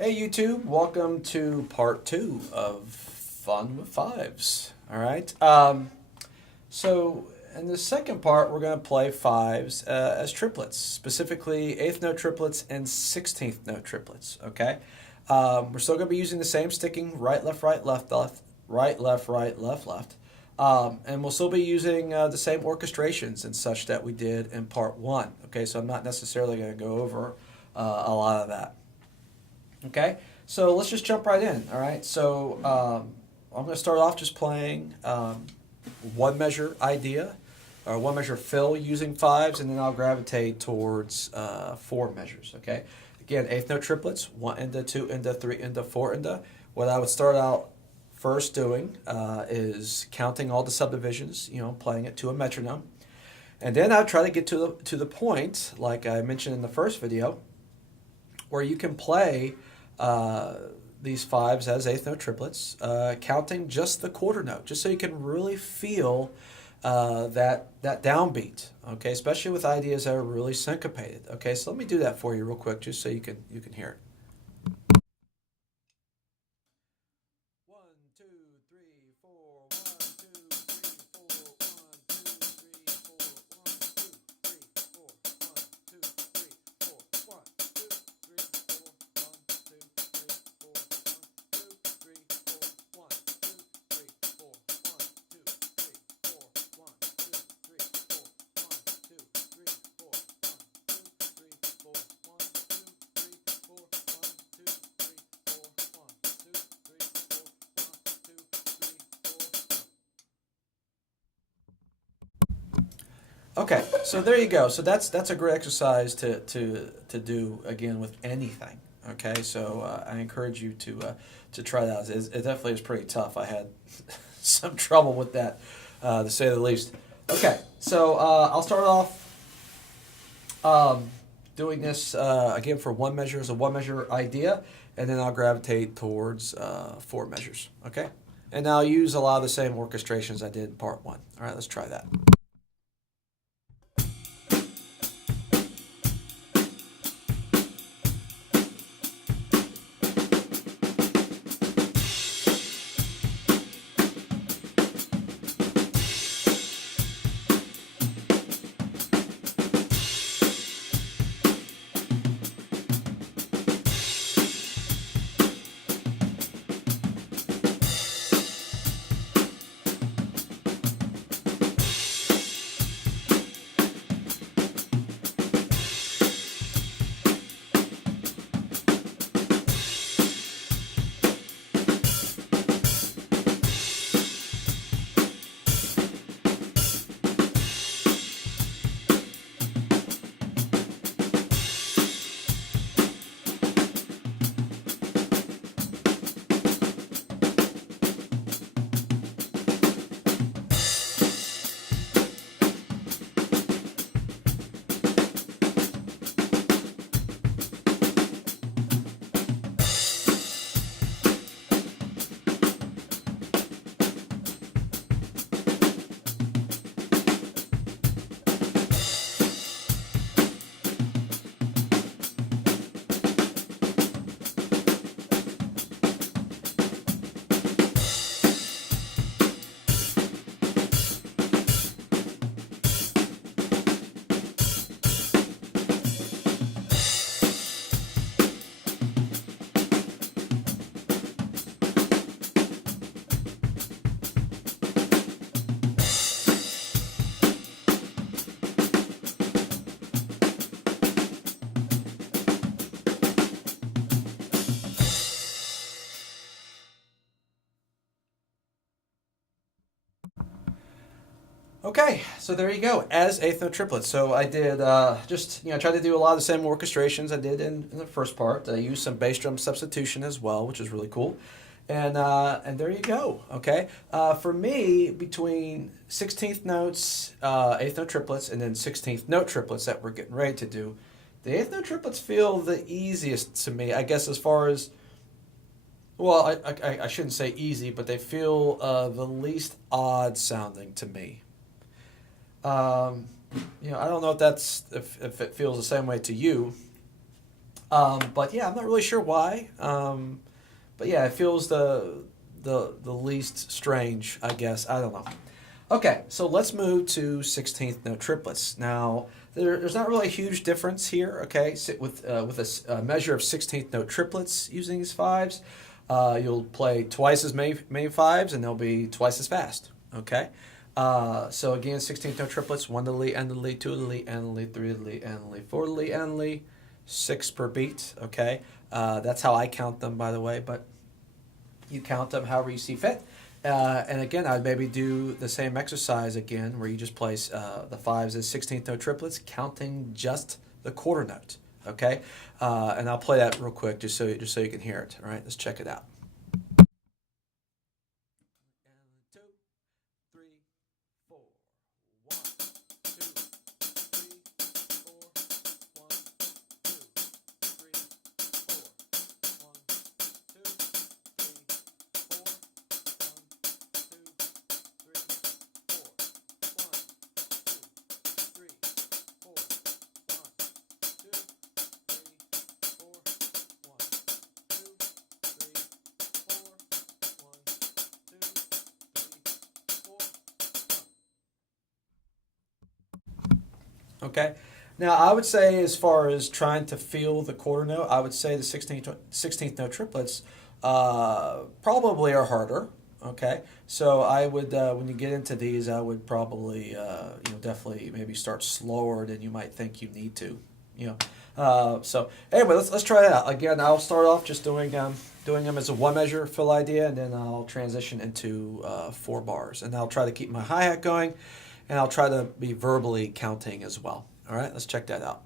Hey YouTube, welcome to part two of Fun with Fives. All right. So in the second part, we're going to play fives as triplets, specifically eighth note triplets and 16th note triplets. Okay. We're still going to be using the same sticking right, left, right, left, left, right, left, right, left, left. And we'll still be using the same orchestrations and such that we did in part one. Okay. So I'm not necessarily going to go over a lot of that. Okay, so let's just jump right in. All right, so I'm going to start off just playing one measure idea or one measure fill using fives, and then I'll gravitate towards four measures. Okay, again, eighth note triplets, one into, two into, three into, four into. What I would start out first doing is counting all the subdivisions, playing it to a metronome. And then I'll try to get to the point, like I mentioned in the first video, where you can play uh, these fives as eighth note triplets, counting just the quarter note, just so you can really feel that downbeat. Okay, especially with ideas that are really syncopated. Okay, so let me do that for you real quick, just so you can hear it. One, two, three, four. One, two, three, four. One, two, three, four. One, two, three, four. One, two, three, four. One, two, three, four. One, two, three, four. One, two, three, four. One, two, three, four. One, two, three, four. One, two, three, four. One, two, three, four. One, two, three, four. One, two, three, four. One, two, three, four. One, two, three, four. Okay, so there you go. So that's a great exercise to do again with anything. Okay, so I encourage you to try that. It definitely is pretty tough. I had some trouble with that, to say the least. Okay, so I'll start off doing this again for one measure as a one measure idea, and then I'll gravitate towards four measures. Okay, and I'll use a lot of the same orchestrations I did in part one. All right, let's try that. Okay, so there you go, as eighth note triplets. So I did just, try to do a lot of the same orchestrations I did in the first part. I used some bass drum substitution as well, which is really cool. And there you go, okay? For me, between 16th notes, eighth note triplets, and then 16th note triplets that we're getting ready to do, the eighth note triplets feel the easiest to me, I guess, as far as, well, I shouldn't say easy, but they feel the least odd sounding to me. Um, I don't know if it feels the same way to you. But yeah, I'm not really sure why. But yeah, it feels the least strange, I guess. I don't know. Okay, so let's move to 16th note triplets. Now, there's not really a huge difference here. Okay, with a measure of 16th note triplets using these fives, you'll play twice as many fives, and they'll be twice as fast. Okay, so again, 16th note triplets: one to the lead, and the lead, two to the lead, and the lead, three to the lead, and the lead, four to the lead, and the lead, six per beat. Okay, that's how I count them, by the way, but you count them however you see fit. And again, I'd maybe do the same exercise again, where you just place the fives as 16th note triplets, counting just the quarter note. Okay, and I'll play that real quick, just so you can hear it. All right, let's check it out. And two, three, four. 1, 2, 3, 4. 1, 2, 3, 4. 1, 2, 3, 4. Okay. Now, I would say, as far as trying to feel the quarter note, I would say the 16th note triplets probably are harder. Okay. So I would, when you get into these, I would probably, definitely maybe start slower than you might think you need to. You know. So anyway, let's try that out. Again, I'll start off just doing them as a one measure fill idea, and then I'll transition into 4 bars, and I'll try to keep my hi hat going, and I'll try to be verbally counting as well. All right, let's check that out.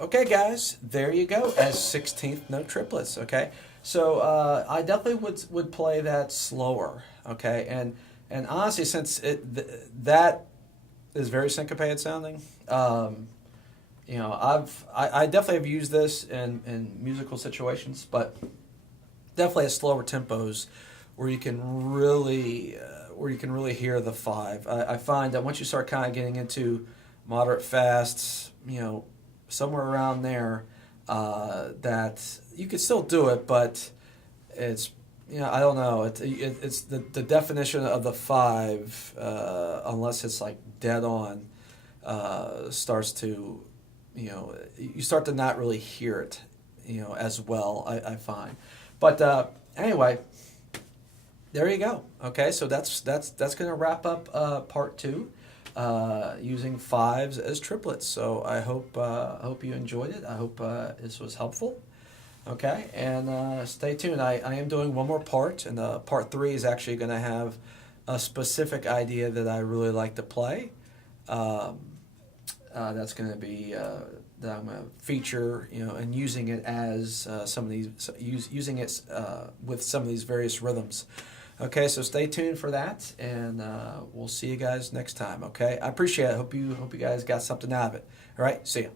Okay, guys, there you go. As 16th note triplets. Okay, so I definitely would play that slower. Okay, and honestly, since that is very syncopated sounding, I definitely have used this in musical situations, but definitely at slower tempos where you can really hear the five. I find that once you start kind of getting into moderate fasts, somewhere around there, that you could still do it, but it's I don't know. It's the definition of the five, unless it's like dead on, starts to you start to not really hear it as well. I find, but anyway, there you go. Okay, so that's going to wrap up part two, using fives as triplets. So I hope you enjoyed it. I hope this was helpful. Okay, and stay tuned. I am doing one more part, and part three is actually going to have a specific idea that I really like to play. That's going to be that I'm going to feature, and using it as some of these using it with some of these various rhythms. Okay, so stay tuned for that, and we'll see you guys next time. Okay, I appreciate it. Hope you guys got something out of it. All right, see ya.